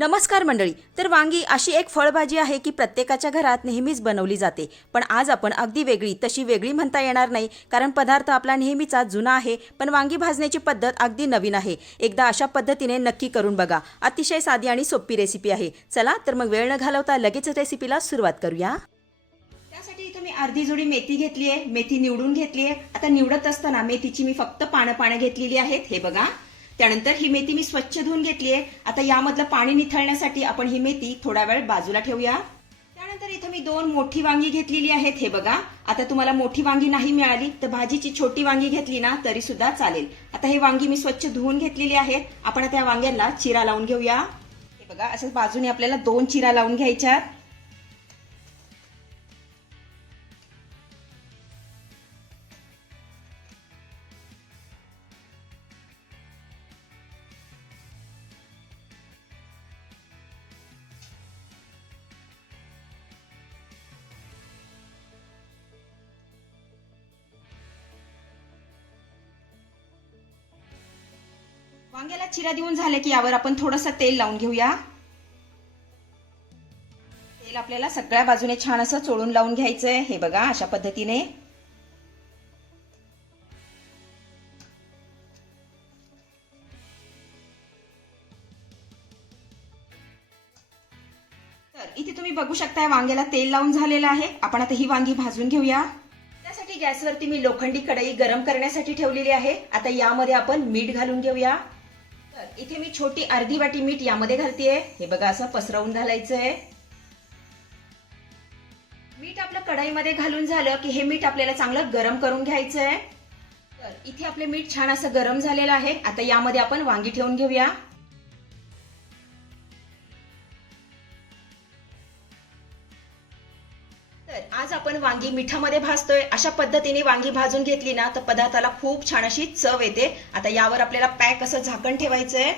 नमस्कार मंडळी. तर वांगी अशी एक फळभाजी आहे की प्रत्येकाच्या घरात नेहमीच बनवली जाते. पण आज आपण अगदी वेगळी तशी वेगळी म्हणता येणार नाही कारण पदार्थ आपला नेहमीचा जुना आहे पण वांगी भाजण्याची पद्धत अगदी नवीन आहे. एकदा अशा पद्धतीने नक्की करून बघा. अतिशय साधी आणि सोपी रेसिपी आहे. चला तर मग वेळ न घालवता लगेच रेसिपीला सुरुवात करूया. त्यासाठी इथं मी अर्धी जोडी मेथी घेतली आहे मेथी निवडून घेतली आहे आता निवडत असताना मेथीची मी फक्त पानं पानं घेतलेली आहेत. हे बघा. त्यानंतर ही मेथी मी स्वच्छ धुवून घेतली आहे आता यामधलं पाणी निथळण्यासाठी आपण ही मेथी थोडा वेळ बाजूला ठेवूया. त्यानंतर इथं मी दोन मोठी वांगी घेतलेली आहेत हे बघा. आता तुम्हाला मोठी वांगी नाही मिळाली तर भाजीची छोटी वांगी घेतली ना तरी सुद्धा चालेल. आता हे वांगी मी स्वच्छ धुवून घेतलेली आहेत. आपण त्या वांग्यांना चिरा लावून घेऊया. हे बघा असं बाजूने आपल्याला दोन चिरा लावून घ्यायच्यात. वांग्याला चिरा देऊन झाले की यावर आपण थोडस तेल लावून घेऊया. तेल आपल्याला सगळ्या बाजूने छान असं चोळून लावून घ्यायचंय. हे बघा अशा पद्धतीने. तर इथे तुम्ही बघू शकताय वांग्याला तेल लावून झालेलं आहे. आपण आता ही वांगी भाजून घेऊया. त्यासाठी गॅसवरती मी लोखंडी कढई गरम करण्यासाठी ठेवलेली आहे. आता यामध्ये आपण मीठ घालून घेऊया. तर इथे मी छोटी अर्धी वाटी मीठ यामध्ये घालतेय. हे बघा असं पसरवून घालायचंय. मीठ आपलं कढईमध्ये घालून झालं की हे मीठ आपल्याला चांगलं गरम करून घ्यायचंय. तर इथे आपले मीठ छान असं गरम झालेलं आहे. आता यामध्ये आपण वांगी ठेवून घेऊया. तर आज आपण वांगी मिठामध्ये भाजतोय. अशा पद्धतीने वांगी भाजून घेतली ना तर पदार्थाला खूप छान अशी चव येते. आता यावर आपल्याला पॅक असं झाकण आहे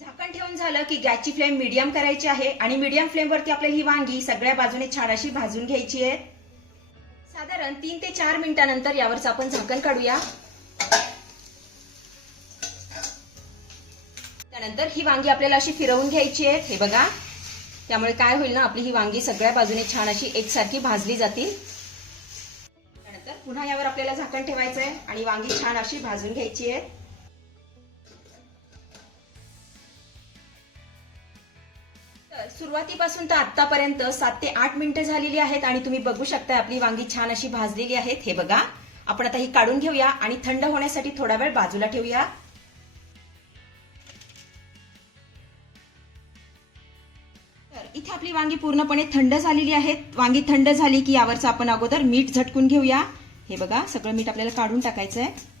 झाकण ठेवून झालं की गॅसची फ्लेम मीडियम करायची आहे आणि मीडियम फ्लेमवरती आपल्याला ही वांगी सगळ्या बाजूने छान अशी भाजून घ्यायची आहे. साधारण तीन ते चार मिनिटानंतर यावरचं आपण झाकण काढूया. त्यानंतर ही वांगी आपल्याला अशी फिरवून घ्यायची आहे. हे बघा. त्यामुळे काय होईल ना आपली ही वांगी सगळ्या बाजूने छान अशी एकसारखी भाजली जातील. त्यानंतर पुन्हा यावर आपल्याला झाकण ठेवायचं आहे आणि वांगी छान अशी भाजून घ्यायची आहे. तर सुरुवातीपासून तर आतापर्यंत सात ते आठ मिनिटं झालेली आहेत आणि तुम्ही बघू शकता आपली वांगी छान अशी भाजलेली आहेत. हे बघा आपण आता ही काढून घेऊया आणि थंड होण्यासाठी थोडा वेळ बाजूला ठेवूया. इथे आपली वांगी पूर्णपणे थंड झालेली आहेत. वांगी थंड झाली की यावरचं आपण अगोदर मीठ झटकून घेऊया. हे बघा सगळं मीठ आपल्याला काढून टाकायचं आहे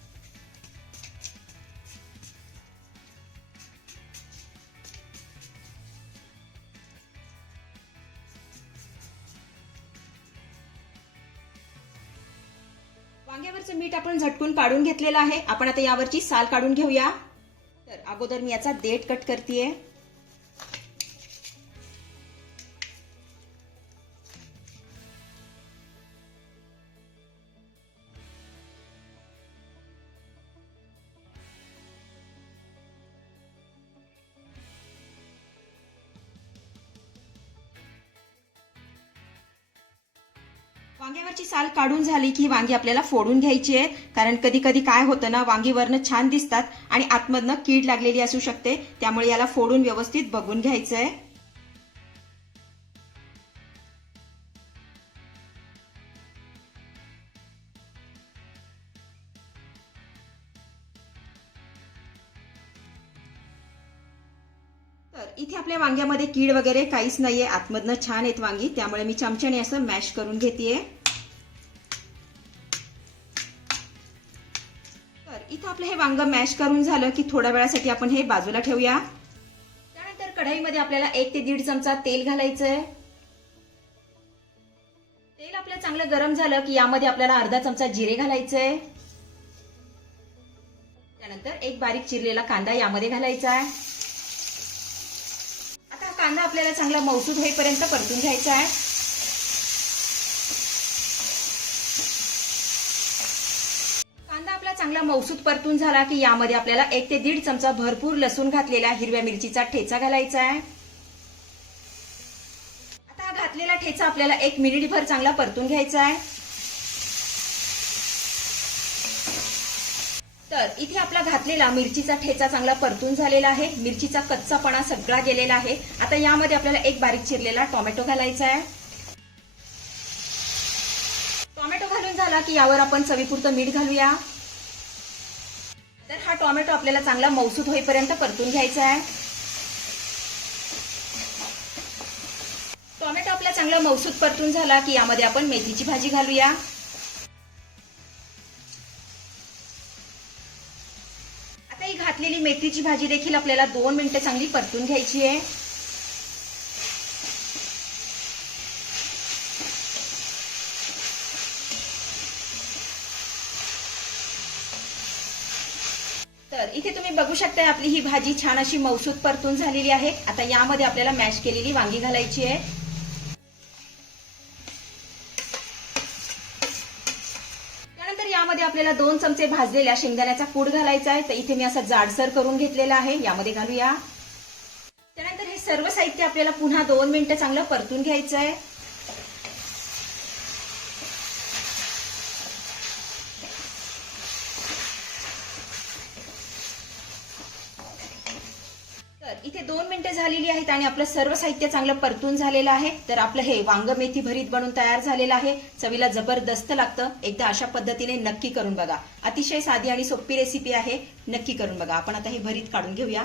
वांग्यावरचं मीठ आपण झटकून काढून घेतलेलं आहे. आपण आता यावरची साल काढून घेऊया. तर अगोदर मी याचा देठ कट करतेय. वांग्यावरची साल काढून झाली की वांगी आपल्याला फोडून घ्यायची आहे. कारण कधी कधी काय होतं ना वांगीवरनं छान दिसतात आणि आतमधनं कीड लागलेली असू शकते. त्यामुळे याला फोडून व्यवस्थित बघून घ्यायचं आहे तर इथे आपल्या वांग्यामध्ये कीड वगैरे काहीच नाहीये. आतमधनं छान आहेत वांगी. त्यामुळे मी चमच्याने असं मॅश करून घेतेय. आपलं हे वांग मॅश करून झालं की थोड्या वेळासाठी आपण हे बाजूला ठेवूया. त्यानंतर कढईमध्ये आपल्याला एक ते दीड चमचा तेल घालायचंय. तेल आपलं चांगलं गरम झालं की यामध्ये आपल्याला अर्धा चमचा जिरे घालायचंय. त्यानंतर एक बारीक चिरलेला कांदा यामध्ये घालायचा आहे आता कांदा आपल्याला चांगला मौसूद होईपर्यंत परतून घ्यायचा आहे कांदा आपला चांगला मौसूद परतून झाला की यामध्ये आपल्याला एक ते दीड चमचा भरपूर लसूण घातलेला हिरव्या मिरचीचा ठेचा घालायचा आहे. आता घातलेला ठेचा आपल्याला एक मिनिटभर चांगला परतून घ्यायचा आहे. तर इथे आपला घातलेला मिरचीचा ठेचा चांगला परतून झालेला आहे. मिरचीचा कच्चापणा सगळा गेलेला आहे. आता यामध्ये आपल्याला एक बारीक चिरलेला टोमॅटो घालायचा आहे. टोमॅटो घालून झाला की यावर आपण चवीपुरतं मीठ घालूया. तर हा टोमॅटो आपल्याला चांगला मौसूद होईपर्यंत परतून घ्यायचा आहे. टोमॅटो आपला चांगला मौसूद परतून झाला की यामध्ये आपण मेथीची भाजी घालूया. आता ही घातलेली मेथीची भाजी देखील आपल्याला दोन मिनिटं चांगली परतून घ्यायची आहे तर इथे तुम्ही बघू शकता आपली ही भाजी छान अशी मौसूद परतून झालेली आहे. आता यामध्ये आपल्याला मॅश केलेली वांगी घालायची आहे. त्यानंतर यामध्ये आपल्याला दोन चमचे भाजलेल्या शेंगदाण्याचा कूड घालायचा आहे. तर इथे मी असा जाडसर करून घेतलेला आहे. यामध्ये घालूया. त्यानंतर हे सर्व साहित्य आपल्याला पुन्हा दोन मिनिटं चांगलं परतून घ्यायचं आहे. तर इथे दोन मिनिटं झालेली आहेत आणि आपलं सर्व साहित्य चांगलं परतून झालेलं आहे. तर आपलं हे वांग मेथी भरीत बनून तयार झालेलं आहे. चवीला जबरदस्त लागतं. एकदा अशा पद्धतीने नक्की करून बघा. अतिशय साधी आणि सोपी रेसिपी आहे. नक्की करून बघा. आपण आता हे भरीत काढून घेऊया.